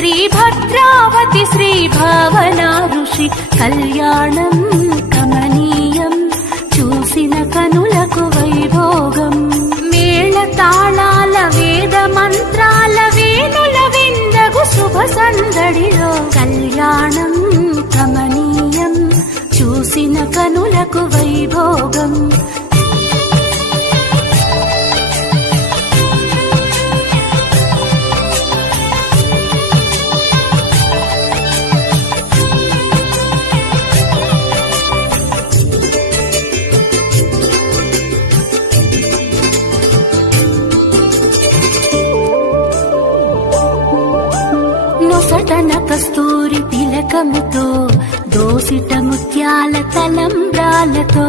శ్రీభద్రావతి శ్రీభావన ఋషి కళ్యాణం కమనీయం చూసిన కనులకు వైభోగం. మేళ తాళాల వేద మంత్రాల వేణుల విందగు శుభ సందడిలో కళ్యాణం కమనీయం చూసిన కనులకు వైభోగం. నొసటన కస్తూరి తిలకముతో దోసిట ముత్యాల తలంబ్రాలతో